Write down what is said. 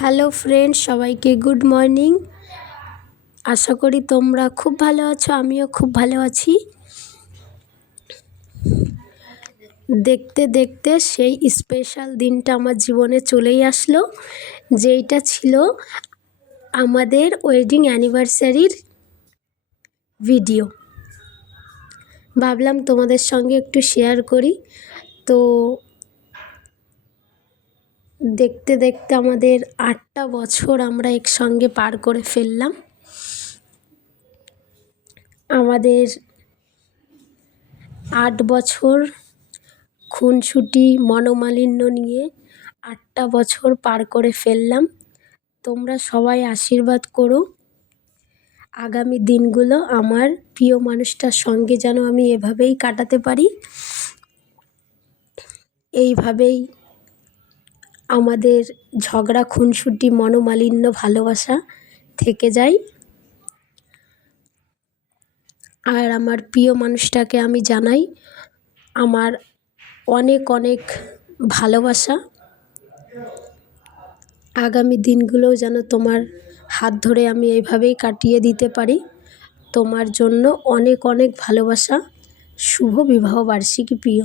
Hello friends, সবাইকে good morning. আশা করি তোমরা খুব ভালো আছো, আমিও খুব ভালো আছি। দেখতে দেখতে সেই স্পেশাল দিনটা আমার জীবনে চলেই আসলো, যেইটা ছিল আমাদের ওয়েডিং অ্যানিভার্সারির ভিডিও। ভাবলাম তোমাদের সঙ্গে একটু শেয়ার করি। তো দেখতে দেখতে আমাদের 8টা বছর আমরা একসঙ্গে পার করে ফেললাম। আমাদের 8 বছর খুনসুটি মনোমালিন্য নিয়ে 8টা বছর পার করে ফেললাম। তোমরা সবাই আশীর্বাদ করো আগামী দিনগুলো আমার প্রিয় মানুষটার সঙ্গে যেন আমি এভাবেই কাটাতে পারি। এইভাবেই আমাদের ঝগড়া খুনসুটি মনোমালিন্য ভালোবাসা থেকে যায়। আর আমার প্রিয় মানুষটাকে আমি জানাই আমার অনেক অনেক ভালোবাসা। আগামী দিনগুলোও যেন তোমার হাত ধরে আমি এইভাবেই কাটিয়ে দিতে পারি। তোমার জন্য অনেক অনেক ভালোবাসা। শুভ বিবাহ বার্ষিকী প্রিয়।